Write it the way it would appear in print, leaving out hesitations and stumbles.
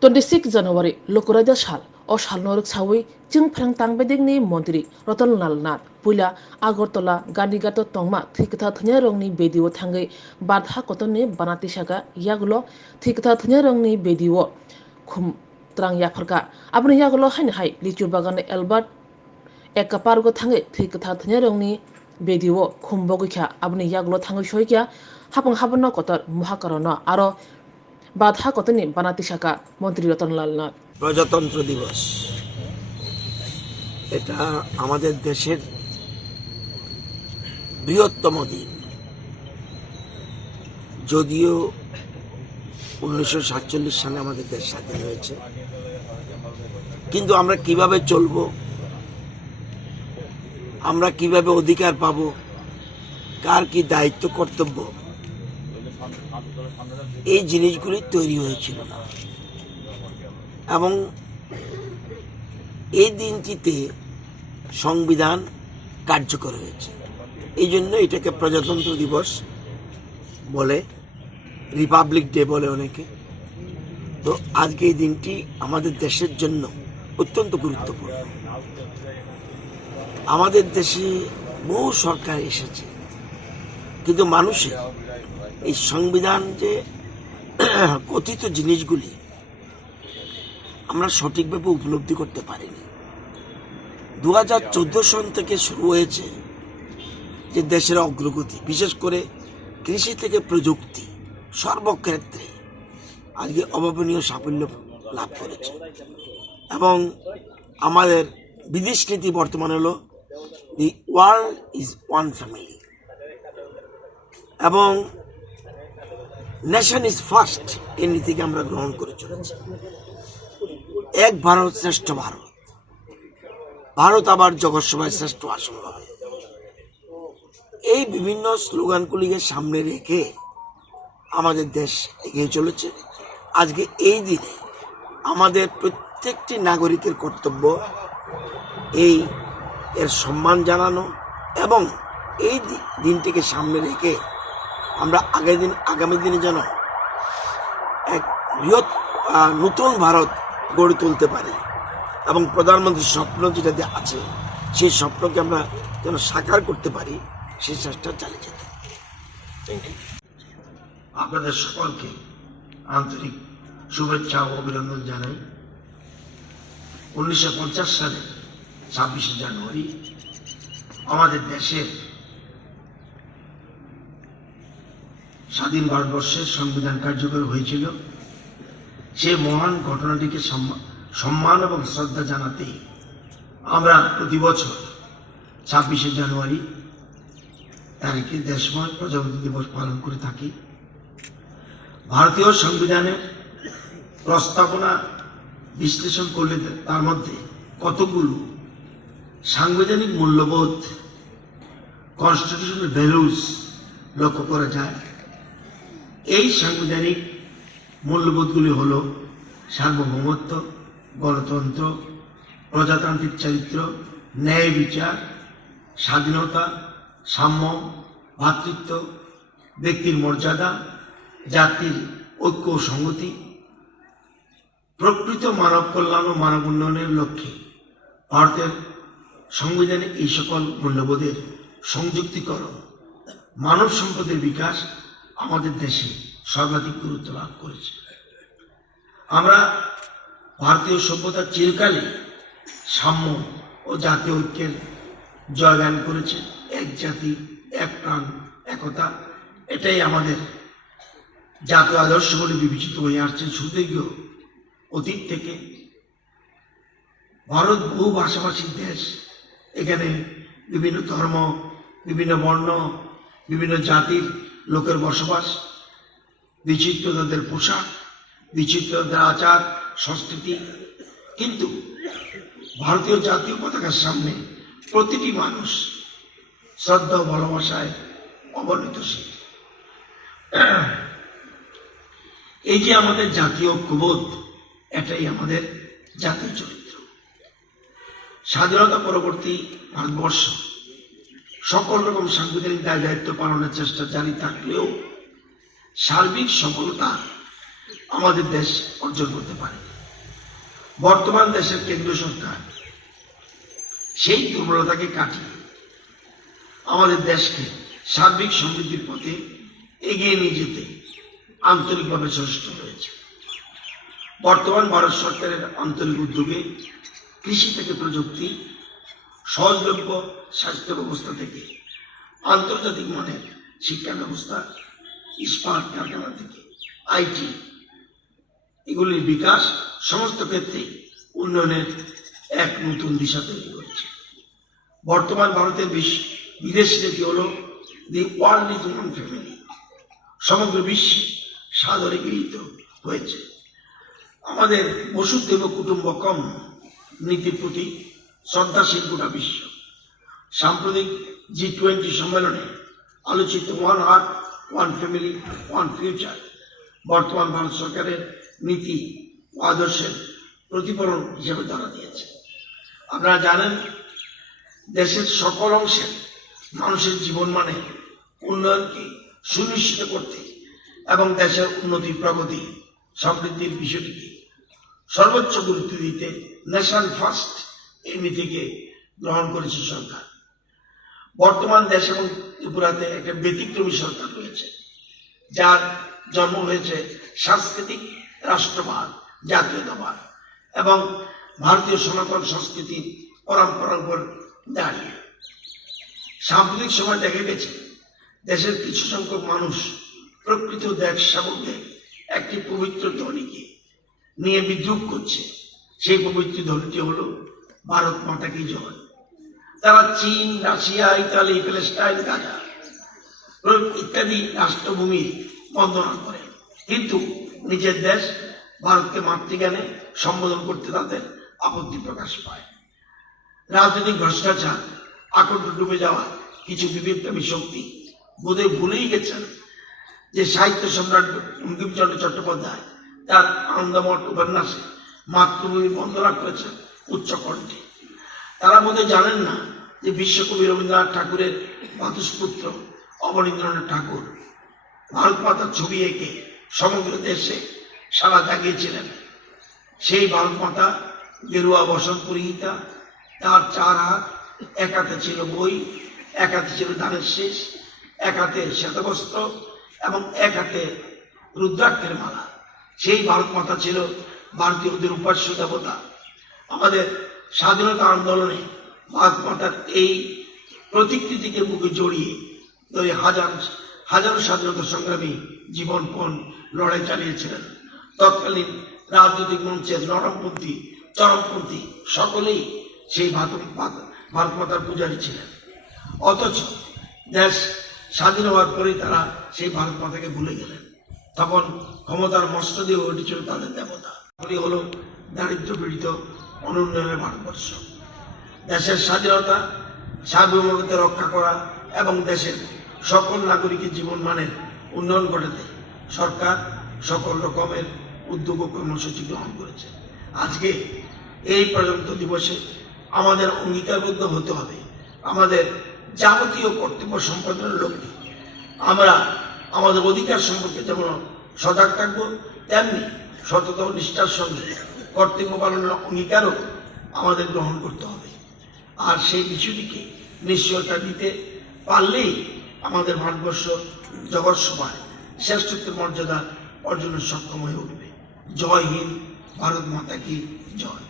26 January Lokuraja Shal o Shal Noruk Sawi Jing Prang Tangbedingni Montri Rotonal Nat Pula Agortola Gandigato Tongma Thikta Thnyarongni Bedio Thangai Badha Kotoni Banatishaga Yagulo Thikta Thnyarongni Bedio Khum Trang Yafarka Abni Yagulo Hain Hai Lichu Bagan Albert Ekapargo Thangai Thikta Thnyarongni Bedio Khumbogicha Abni Yagulo Thangai Shoikia Hapang Habana Kotor Muhakarona Aro বাধা কতনি বানাতি শাখা মন্ত্রী রতনলাল নাথ। প্রজাতন্ত্র দিবস এটা আমাদের দেশের বৃহত্তম দিন। যদিও 1947 সালে আমাদের দেশ স্বাধীন হয়েছে, কিন্তু আমরা কিভাবে চলব, আমরা কিভাবে অধিকার পাব, কার কি দায়িত্ব কর্তব্য, এই জিনিসগুলি তৈরি হয়েছিল না। এবং এই দিনটিতে সংবিধান কার্যকর হয়েছে, এই জন্য এটাকে প্রজাতন্ত্র দিবস বলে, রিপাবলিক ডে বলে অনেকে। তো আজকে এই দিনটি আমাদের দেশের জন্য অত্যন্ত গুরুত্বপূর্ণ। আমাদের দেশে বহু সরকার এসেছে, কিন্তু মানুষের এই সংবিধান যে কথিত জিনিসগুলি আমরা সঠিকভাবে উপলব্ধি করতে পারিনি। 2014 সন থেকে শুরু হয়েছে যে দেশের অগ্রগতি, বিশেষ করে কৃষি থেকে প্রযুক্তি সর্বক্ষেত্রে আজকে অভাবনীয় সাফল্য লাভ করেছে। এবং আমাদের বিদেশ নীতি বর্তমানে হলো the world is one family এবং নেশন ইজ ফার্স্ট, এই নীতিকে আমরা গ্রহণ করে চলেছি। এক ভারত শ্রেষ্ঠ ভারত, ভারত আবার জগৎসভায় শ্রেষ্ঠ আসন হবে, এই বিভিন্ন স্লোগানগুলিকে সামনে রেখে আমাদের দেশ এগিয়ে চলেছে। আজকে এই দিনে আমাদের প্রত্যেকটি নাগরিকের কর্তব্য এর সম্মান জানানো এবং এই দিনটিকে সামনে রেখে আমরা আগামী দিনে যেন এক বৃহৎ নতুন ভারত গড়ে তুলতে পারি এবং প্রধানমন্ত্রীর স্বপ্ন যেটাতে আছে সেই স্বপ্নকে আমরা যেন সাকার করতে পারি, সেই চেষ্টা চালিয়ে যেতে। আপনাদের সকলকে আন্তরিক শুভেচ্ছা ও অভিনন্দন জানাই। 1950 সালে 26শে জানুয়ারি আমাদের দেশের স্বাধীন ভারতবর্ষের সংবিধান কার্যকর হয়েছিল। সেই মহান ঘটনাটিকে সম্মান এবং শ্রদ্ধা জানাতে আমরা প্রতি বছর 26শে জানুয়ারি তারিখে দেশময় প্রজাতন্ত্র দিবস পালন করে থাকি। ভারতীয় সংবিধানের প্রস্তাবনা বিশ্লেষণ করলে তার মধ্যে কতগুলো সাংবিধানিক মূল্যবোধ, কনস্টিটিউশনাল ভ্যালুজ লক্ষ্য করা যায়। এই সাংবিধানিক মূল্যবোধগুলি হল সার্বভৌমত্ব, গণতন্ত্র, প্রজাতান্ত্রিক চরিত্র, ন্যায় বিচার, স্বাধীনতা, সাম্য, ভ্রাতৃত্ব, ব্যক্তির মর্যাদা, জাতির ঐক্য ও সংহতি, প্রকৃত মানব কল্যাণ ও মানব উন্নয়নের লক্ষ্যে ভারতের সংবিধানে এই সকল মূল্যবোধের সংযুক্তিকরণ, মানব সম্পদের বিকাশ আমাদের দেশে সর্বাধিক গুরুত্ব লাভ করেছে। আমরা ভারতীয় সভ্যতার চিরকালে সাম্য ও জাতীয় ঐক্যের জয়গান করেছে। এক জাতি, এক প্রাণ, একতা, এটাই আমাদের জাতীয় আদর্শ বলে বিবেচিত হয়ে আসছে সুদীর্ঘ অতীত থেকে। ভারত বহু ভাষাভাষীর দেশ, এখানে বিভিন্ন ধর্ম, বিভিন্ন বর্ণ, বিভিন্ন জাতির লোকের বসবাস, বিচিত্র তাদের পোশাক, বিচিত্র তাদের আচার সংস্কৃতি, কিন্তু ভারতীয় জাতীয় পতাকার সামনে প্রতিটি মানুষ শ্রদ্ধা ও ভালোবাসায় অবনীতশীল। এই যে আমাদের জাতীয় ঐক্যবোধ, এটাই আমাদের জাতীয় চরিত্র। স্বাধীনতা পরবর্তী ভারতবর্ষ সকল রকম সাংবিধানিক দায় দায়িত্ব পালনের চেষ্টা জারি থাকলেও সার্বিক সফলতা আমাদের দেশ অর্জন করতে পারে। বর্তমান দেশের কেন্দ্রীয় সরকার সেই দুর্বলতাকে কাটিয়ে আমাদের দেশকে সার্বিক সমৃদ্ধির পথে এগিয়ে নিয়ে যেতে আন্তরিকভাবে সচেষ্ট রয়েছে। বর্তমান ভারত সরকারের আন্তরিক উদ্যোগে কৃষি থেকে প্রযুক্তি, সহজলভ্য স্বাস্থ্য ব্যবস্থা থেকে আন্তর্জাতিক মানের শিক্ষা ব্যবস্থা, ইস্পাত কারখানা থেকে আইটি, এগুলির বিকাশ সমস্ত ক্ষেত্রে উন্নয়নের এক নতুন দিশা তৈরি করেছে। বর্তমান ভারতের বিদেশ নীতি হল the world is one family, সমগ্র বিশ্বে সাদরে গৃহীত হয়েছে। আমাদের বসুধৈব কুটুম্বকম নীতির প্রতি শ্রদ্ধাশীল গোটা বিশ্ব। সাম্প্রতিক G20 সম্মেলনে আলোচিত ওয়ান আর্থ, ওয়ান ফ্যামিলি, ওয়ান ফিউচার বর্তমান ভারত সরকারের নীতি ও আদর্শের প্রতিফলন হিসেবে ধরা দিয়েছে। আপনারা জানেন, দেশের সকল অংশের মানুষের জীবনমানে উন্নয়নকে সুনিশ্চিত করতে এবং দেশের উন্নতি, প্রগতি, সমৃদ্ধির বিষয়টিকে সর্বোচ্চ গুরুত্ব দিতে নেশন ফার্স্ট এই নীতিকে গ্রহণ করেছে সরকার। বর্তমান দেশ এবং ত্রিপুরাতে একটা ব্যতিক্রমী সরকার রয়েছে, যার জন্ম হয়েছে সাংস্কৃতিক রাষ্ট্রবাদ, জাতীয়তাবাদ এবং ভারতীয় সনাতন সংস্কৃতির পরম্পরার উপর দাঁড়িয়ে। সাম্প্রতিক সময় দেখা গেছে দেশের কিছু সংখ্যক মানুষ প্রকৃত দেশ সেবকদের একটি পবিত্র ধ্বনিকে নিয়ে বিদ্রুপ করছে। সেই পবিত্র ধ্বনিটি হল ভারত মাতা কি জয়। তারা চীন, রাশিয়া, ইতালি, প্যালেস্টাইন, গাজা ইত্যাদি রাষ্ট্রভূমির বন্দনা করে, কিন্তু নিজের দেশ ভারতকে মাতৃজ্ঞানে সম্বোধন করতে তাদের আপত্তি প্রকাশ পায়। রাজনৈতিক ভ্রষ্টাচার, আকণ্ঠ ডুবে যাওয়া কিছু বিবেকপ্রেমী শক্তি বোধহয় ভুলেই গেছেন যে সাহিত্য সম্রাট বঙ্কিমচন্দ্র চট্টোপাধ্যায় তার আনন্দমঠ উপন্যাসে মাতৃভূমি বন্দনা করেছেন উচ্চ কণ্ঠে। তারা বোধহয় জানেন না যে বিশ্বকবি রবীন্দ্রনাথ ঠাকুরের মাতুষ্পুত্র অবনীন্দ্রনাথ ঠাকুর ভারত মাতার ছবি এঁকে সমগ্র দেশে সাড়া জাগিয়েছিলেন। সেই ভারত মাতা গেরুয়া বসন পরিহিতা, তার চার হাত, এক হাতে ছিল বই, এক হাতে ছিল ধানের শীষ, এক হাতে শ্বেতবস্ত্র এবং এক হাতে রুদ্রাক্ষের মালা। সেই ভারত মাতা ছিল ভারতীয়দের উপাস্য দেবতা। আমাদের স্বাধীনতা আন্দোলনে ভারত মাতার এই প্রতিকৃতিকে বুকে জড়িয়ে ধরে হাজারো স্বাধীনতা সংগ্রামী জীবনপণ লড়াই চালিয়েছিলেন। তৎকালীন রাজনৈতিক মঞ্চের নরমপন্থী, চরমপন্থী সকলেই সেই ভারত মাতার পূজারী ছিলেন। অথচ দেশ স্বাধীন হওয়ার পরেই তারা সেই ভারত মাতাকে ভুলে গেলেন। তখন ক্ষমতার মস্ত দিয়ে উঠেছিল তাদের দেবতা। হল দারিদ্র পীড়িত অনুন্নয়নের ভারতবর্ষ। দেশের স্বাধীনতা, সার্বভৌমত্ব রক্ষা করা এবং দেশের সকল নাগরিকের জীবন মানের উন্নয়ন ঘটাতে সরকার সকল রকমের উদ্যোগ ও কর্মসূচি গ্রহণ করেছে। আজকে এই প্রজাতন্ত্র দিবসে আমাদের অঙ্গীকারবদ্ধ হতে হবে আমাদের যাবতীয় কর্তব্য সম্পাদনের লক্ষ্যে আমরা আমাদের অধিকার সম্পর্কে যেমন সজাগ থাকবো, তেমনি সততা ও নিষ্ঠার সঙ্গে কর্তব্য পালনের অঙ্গীকারও আমাদের গ্রহণ করতে হবে। আর সেই বিষয়টিকে নিশ্চয়তা দিতে পারলেই আমাদের ভারতবর্ষ জগৎ সভায় শ্রেষ্ঠত্বের মর্যাদা অর্জনের সক্ষম হয়ে উঠবে। জয় হিন্দ, ভারত মাতা কি জয়।